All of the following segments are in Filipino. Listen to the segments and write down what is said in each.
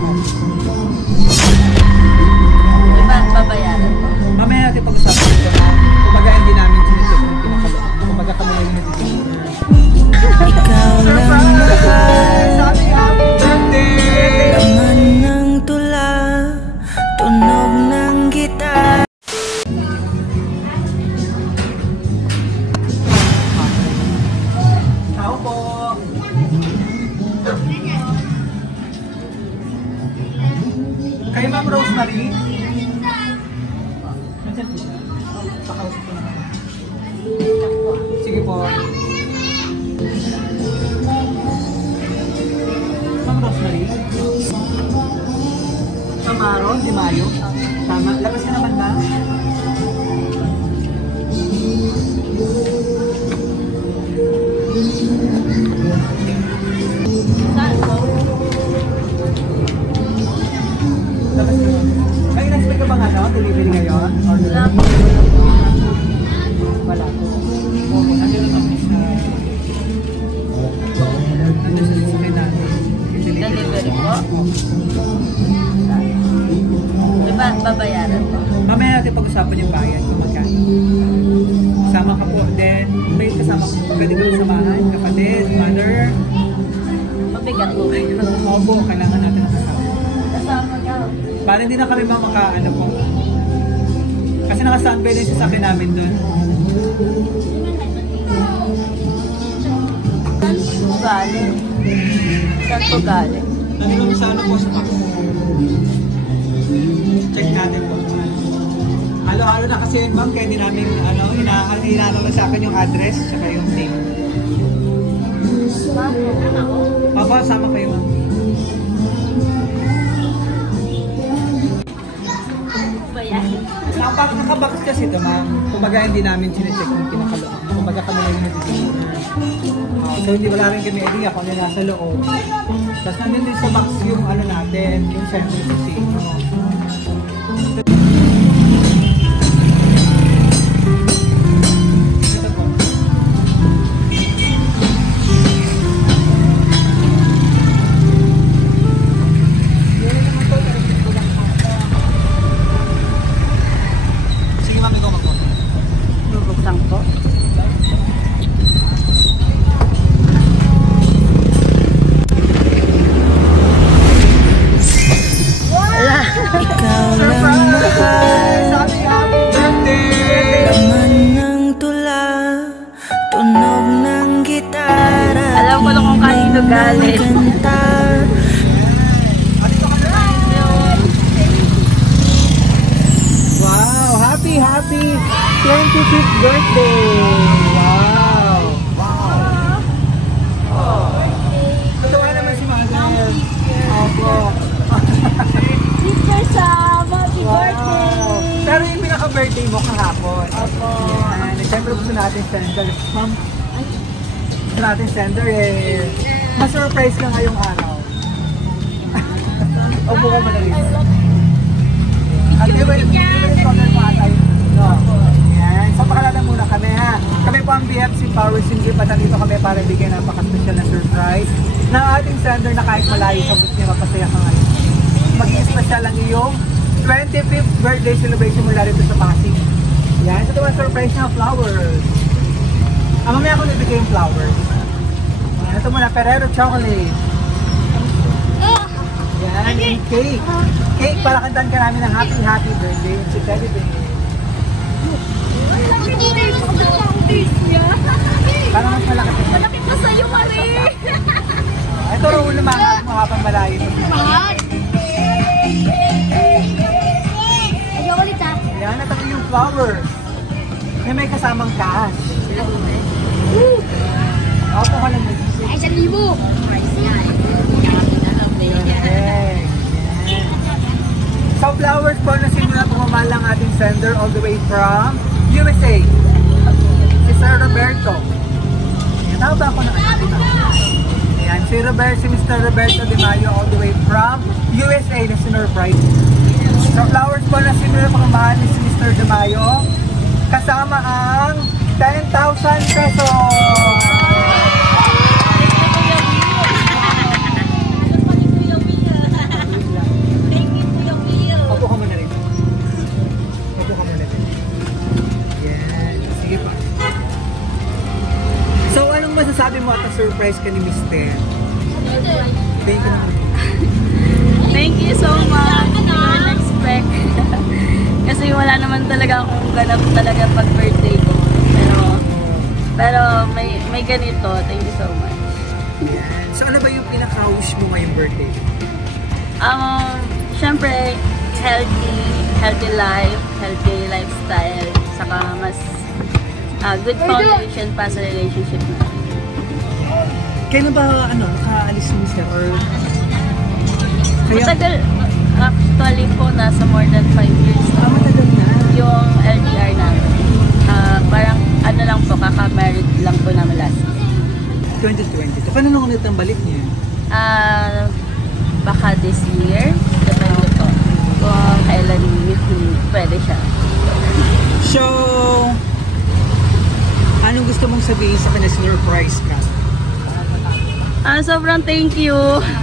Di ba babayaran ko? Mamaya natin pag-usapan ito na kumbaga hindi namin sinitip yung pinakalaan. Kumbaga kami na yung natitigil. Ikaw lang mahal. Sabi happy birthday! Laman ng tula, tunog ng gitar. Tao po! Kay Ma'am Rosemary? Pakausap ko naman. Sige po. Ma'am Rosemary? Samaro, Di Mayo? Tama. Labas ka naman ba? Saan po? Labas ka naman. May in-expect ka bang ano? Delivery ngayon? Order? Wala po. Wala po. Oo, nandiyan lang kami sa... Nandiyan sa sasakay natin. Delivery po? Di ba babayaran ko? Mamaya natin pag-usapan yung bayan kung magkano. Kasama ka po. Then, may kasama ko. Pwede ko samahan, kapatid, mother. Mabigat po kayo. Opo, kailangan natin ang kasama. Kasama ka. Para hindi na kami maka-ano po. Kasi naka-standby na yung sasakyan namin doon. Saan po galing? Saan po galing? Nandito kami sa ano po sa box. Check natin po. Halo-halo na kasi yun, ma'am, kaya hindi namin hinahanap lang sa akin yung address tsaka yung name. Papa, sama kayo, ma'am. Nakabox kasi ito, ma'am. Kumbaga hindi namin sinecheck yung pinakalaan. Kumbaga kami lang yung natitigil. So hindi wala rin kami idea kung ano nasa loob. Tapos nandun din sa box yung ano natin, yung sender sa inyo. Ikaw lang mahal. Sabi happy birthday! Laman ng tula, tunog ng gitara. Alam ko lang kung kanino galing. Kanta. Wow! Happy 25th birthday! Wow! Tutuwa naman si Mother. Opo. Sister Sam, happy Wow! Pero yung pinaka-birthday mo kahapon. Opo. Yan. Siyempre gusto natin sender. Ma'am, gusto natin sender eh. Ma-surprise ka ngayong araw. Opo ka madalis. At anyway, no. Yan. So pakilala muna kami ha. Kami po ang BFC Power Singip at nandito kami para bigyan ng napaka-special na surprise ng ating sender na kahit malayo sa gusto niya mapasaya ka ngayon. Maging special ang iyong 25th birthday celebration mula rito sa Pasig. Yan. Ito ang surprise niya, flowers. Mamaya ako nabigay yung flowers. Yan. Ito muna, Ferrero Chocolate. Yan, yung cake. Cake para kantahan ka namin ng happy birthday. Si Teddy Bear. Para mas malaki. Malapit na sa'yo, Marie! Ito rin ulo makapang malayo. Ayaw ulit ha. Yan, ito yung flowers. May kasamang cash. Opo ka lang. Ay, 1,000! Price nga eh. Okay. So flowers po na simula pumamahal ang ating sender all the way from USA. Si Sir Roberto. Tama ba ako na Ayan, si Mr. Roberto Di Mayo all the way from USA na Sinor Pride. So flowers po na simula pumamahal ni si Mr. Di Mayo kasama ang 10,000 pesos. surprise ka ni Mister. Thank you naman. Thank you so much. Hindi ko rin expect. Kasi wala naman talaga akong ganap talaga pag birthday ko. Pero may ganito. Thank you so much. Yan. So ano ba yung pinaka-wish mo ngayong birthday? Syempre, healthy life, healthy lifestyle, saka mas good foundation pa sa relationship na. Kailan ba nakaalis ni Mister? Or Matagal, actually po, nasa more than 5 years na matagal na. yung LDR namin. Parang lang po, kaka-married lang po namin last year. 2020. Paano nung ulit ang balik niya? Baka this year, depende po kung kailan pwede siya. So, anong gusto mong sabihin sa kanya? Surprise ka? Sobrang thank you.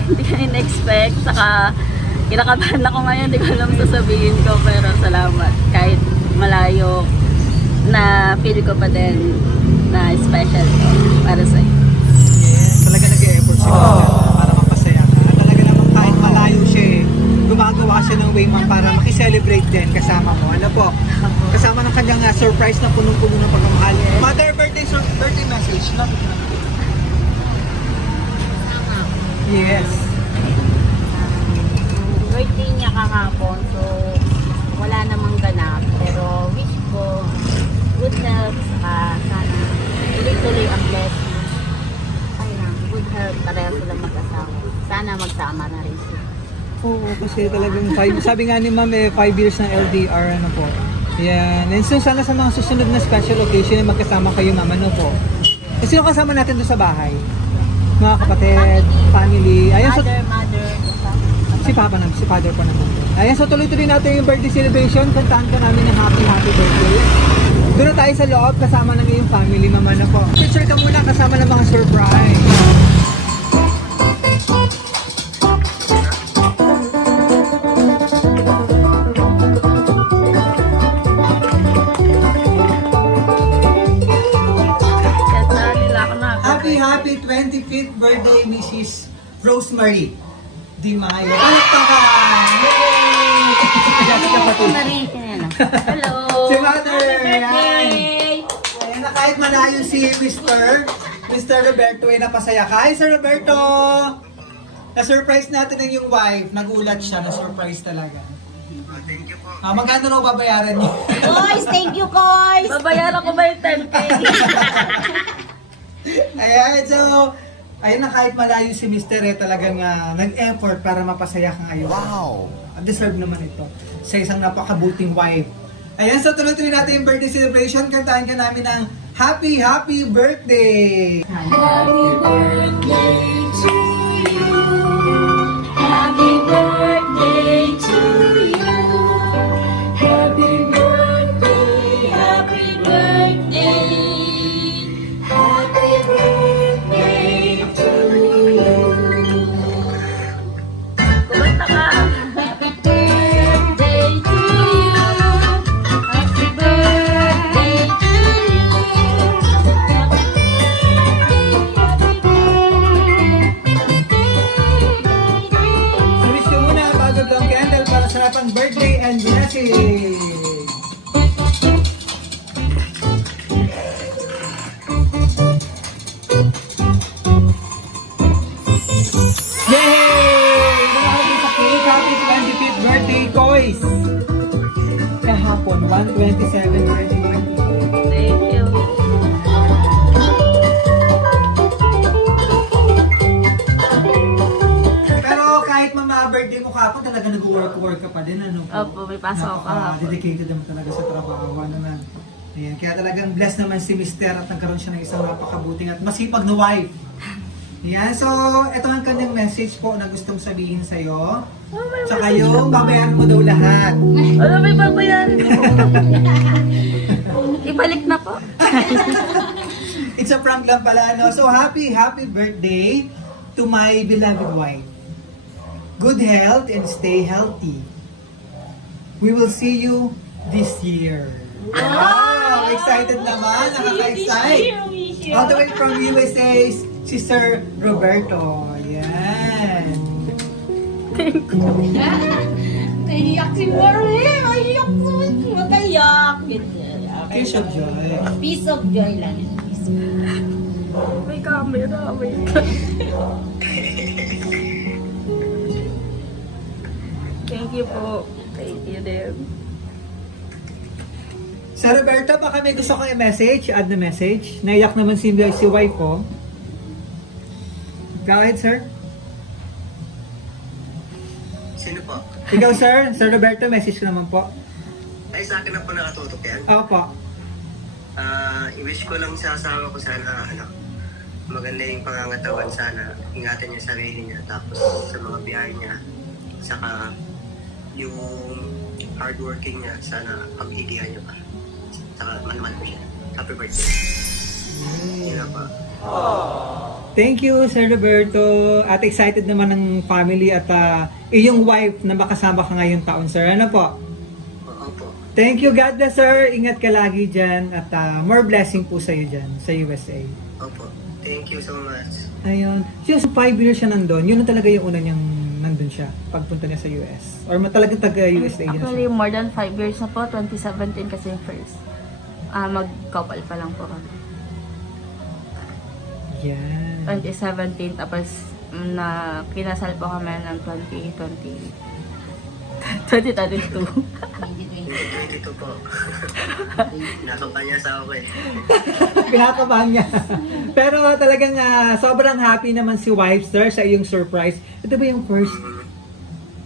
Hindi ko in-expect. Saka, kinakabahan ako ngayon. Hindi ko alam sasabihin ko. Pero salamat. Kahit malayo, na feel ko pa din na special to para sa'yo. Yes, talaga nag-e-effort siya para mapasaya ka. Talaga naman kahit malayo siya gumagawa siya ng way man para makiselebrate din kasama mo. Ano po? Kasama ng kanyang surprise na punong-puno ng pagmamahal. Mother birthday message. Love it. Yes. Birthday niya kahapon, so wala namang ganap. Pero wish ko good health, saka sana tuloy-tuloy ang blessing. Ayun, good health, pareho silang magkasama. Sana magsama na rin sila. Oo, kasi talagang sabi nga ni Ma'am 5 years ng LDR, ano po. Yan. And so sana sa mga susunod na special occasion magkasama kayo, Ma'am, ano po. Kasi yung kasama natin doon sa bahay. Mga kapatid, family. Ayan, so, Mother. si Papa naman, si Father po naman. Ayan, so tuloy-tuloy natin yung birthday celebration. Kantaan ka namin ng happy birthday. Doon na tayo sa loob, kasama ng iyong family, Mama na po. Picture ka muna kasama ng mga surprise. Happy 25th birthday, Mrs. Rosemary Di Mayo. Palakpakan! Yay! Hello! Si Mother! Happy birthday! Ayan na, kahit malayo si Mr. Roberto ay napasaya ka. Hi, Sir Roberto! Na-surprise natin ang yung wife. Nagulat siya, na-surprise talaga. Thank you po. Magkano raw babayaran niyo? Boys, thank you, Koys! Babayaran ko ba yung 10K? Ayan, so, ayun na, kahit malayo si Mr. talagang nag-effort para mapasaya ka ngayon. Wow! Deserve naman ito sa isang napakabuting wife. Ayan, so tuloy-tuloy natin yung birthday celebration. Kantahan ka namin ng Happy Birthday! Happy birthday to you. Happy birthday to you. Happy birthday, happy birthday. Happy birthday to you. Kumanta ka. Happy birthday to you. Happy birthday to you. Wish ko muna bago ang candle para sa napang birthday and blessing. Yay! Nakakabit sa cake. Happy 25th birthday, Koys! Kahapon, 1/27/2020. Thank you. Pero kahit birthday mo kahapon, talaga nag-work ka pa din, ano po? Opo, may pasok ako kahapon. Dedicated naman talaga sa trabaho, ano na. Ayan, kaya talagang blessed naman si Mister at nagkaroon siya ng isang napakabuting at masipag na wife. Ayan, so ito ang kanyang message po na gustong sabihin sa'yo. Tsaka yung babayaran mo daw lahat. Ano may babayaran mo? Ibalik na po. It's a prank lang pala, no? So happy birthday to my beloved wife. Good health and stay healthy. We will see you this year. Wow! Excited naman! Nakaka-excite! All the way from USA, si Sir Roberto. Yan. Naiyak si Marie! Naiyak ko! Magayak! Kiss of joy. Piece of joy lang yun. Piece of joy. May camera, may Thank you po. Thank you din. Sir Roberto, baka may gusto kong i-message, add na message. Naiyak naman si wife ko. Go ahead, sir. Sino po? Ikaw, sir. Sir Roberto, message ko naman po. Ay, sa akin na po nakatutok yan. Opo. I-wish ko lang sa asawa ko sana, maganda yung pangangatawan sana. Ingatan niya sarili niya. Tapos sa mga biyahe niya. Saka yung hardworking niya, sana paghigihan niya pa. Saka malaman ko siya. Happy birthday. Yun na pa. Thank you, Sir Roberto. At excited naman ng family at iyong wife na makasama ka ngayong taon, sir. Ano po? Opo. Thank you, God bless, sir. Ingat ka lagi dyan at more blessing po sa iyo dyan, sa USA. Opo. Thank you so much. Ayun. So, 5 years siya nandun. Yun na talaga yung una niyang nandun siya pagpunta niya sa US. Or talagang taga-USA niya Actually, siya. more than 5 years na po. 2017 kasi yung first. Mag-couple pa lang po kami. Yan. 2017, tapos na kinasal po kami ng 2022. 22 po. Nakapanya sa ako eh. Pinakabahan niya. Pero talagang sobrang happy naman si wife, sir, sa iyong surprise. Ito ba yung first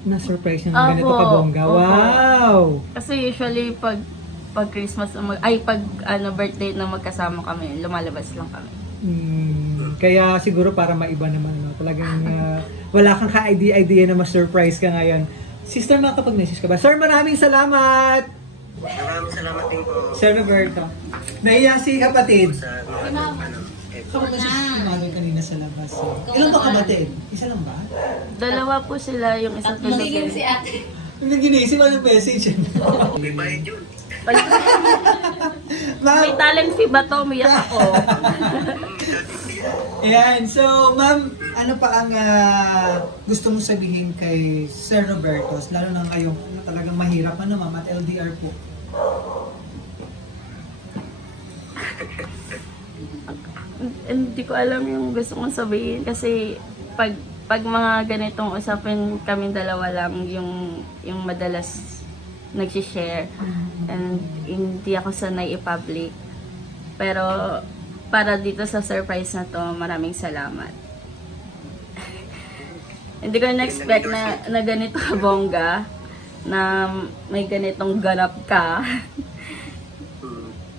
na surprise ng ganito Opo. kabongga? Opo. Wow! Kasi usually pag Christmas, birthday na magkasama kami, lumalabas lang kami. Kaya siguro para maiba naman, no? Talagang wala kang ka-idea na ma-surprise ka ngayon. Sister, makakapag-message ka ba? Sir, maraming salamat! Maraming salamat din po. Sir Roberto. Naiya si kapatid. Sa mga Kapag-message si Mother kanina sa labas. Ilan ba kapatid? Isa lang ba? Dalawa po sila, yung isa tulog. si ate. Hindi ginisip ang message. may bayad yun. May Ma'am, talent fee ba to? Umiyak ako. ayan. So, ma'am, ano pa ang gusto mong sabihin kay Sir Roberto? Lalo na ngayon, talagang mahirap ma'am, at LDR po. Hindi ko alam yung gusto kong sabihin kasi pag mga ganitong usapin kami dalawa lang yung madalas nag-share and hindi ako sanay i-public. Pero para dito sa surprise na to, maraming salamat. Hindi ko na-expect na ganito ka bongga, na may ganitong ganap ka.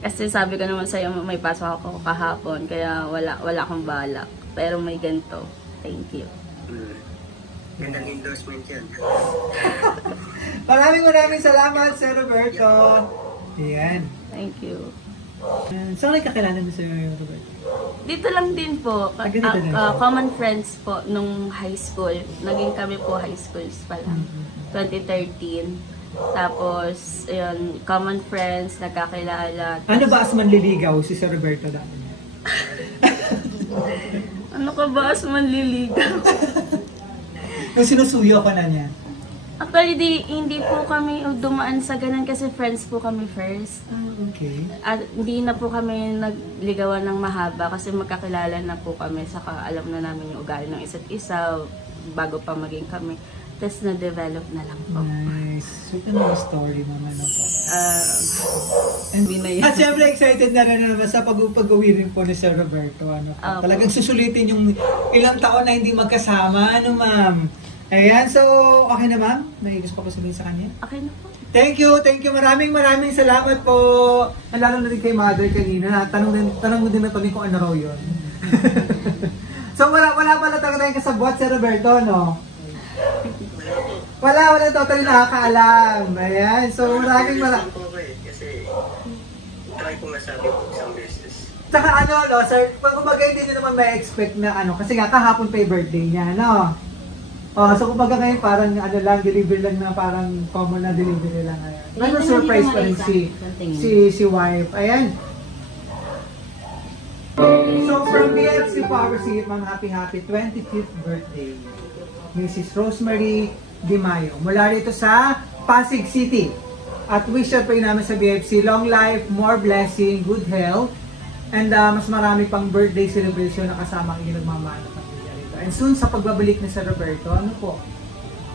Kasi sabi ko naman sa'yo, may pasok ako kahapon, kaya wala akong balak. Pero may ganito. Thank you. Gandang endorsement yan. Maraming salamat, Sir Roberto. Ayan. Thank you. Saan kayo kakilala mo, Sir Roberto? Dito lang din po. Dito din. Common friends po nung high school. Naging kami po high schools pala. 2013. Tapos, ayun, common friends, nagkakilala. Ano ba as manliligaw si Sir Roberto dati? Ano ka ba as manliligaw? Nung sinusuyo ka na niya. Actually, hindi po kami dumaan sa ganun kasi friends po kami first. Okay. At hindi na po kami nagligawan ng mahaba kasi magkakilala na po kami, saka alam na namin yung ugali ng isa't isa bago pa maging kami. Tapos na-develop na lang po. Nice. Sweet na story naman po. At syempre excited na rin naman sa pag-uwi rin po ni Sir Roberto. Ano po. Talagang susulitin yung ilang taon na hindi magkasama. Ano ma'am? Ayan, so okay na ma'am? Naigus pa sabihin sa kanya? Okay na po. Thank you. Maraming salamat po. Lalo na rin kay Mother kanina. Tanong mo din na kung ano raw yun. So wala pala talaga tayong kasabwat, Sir Roberto, no? Wala totally nakakaalam. Ayan, so maraming Kasi try ko nga sabi ko isang beses. Tsaka no, sir, kumbaga hindi nyo naman may expect na kasi nga kahapon pa yung birthday niya, no? So kumbaga ngayon parang delivery lang na parang common na delivery lang ngayon. Pero surprise pa rin si wife. Ayan. So From BFC Power City, ma'am, happy 25th birthday. Mrs. Rosemary Di Mayo. Mula rito sa Pasig City. At wish out po namin sa BFC, long life, more blessing, good health, and mas marami pang birthday celebration na kasama ang inyong nagmamahal na pamilya rito. And soon sa pagbabalik ni Sir Roberto, ano po,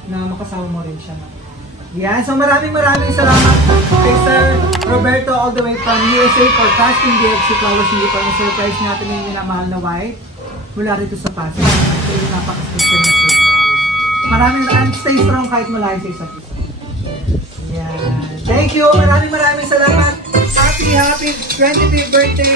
na makasama mo rin siya. Yan, so maraming salamat kay Sir Roberto all the way from USA for casting BFC Power City para surprise natin yung minamahal na wife mula rito sa Pasig. So yung napaka-special na surprise. And stay strong kahit malayo sa isa't isa. Yan. Thank you, maraming salamat. Happy 25th birthday.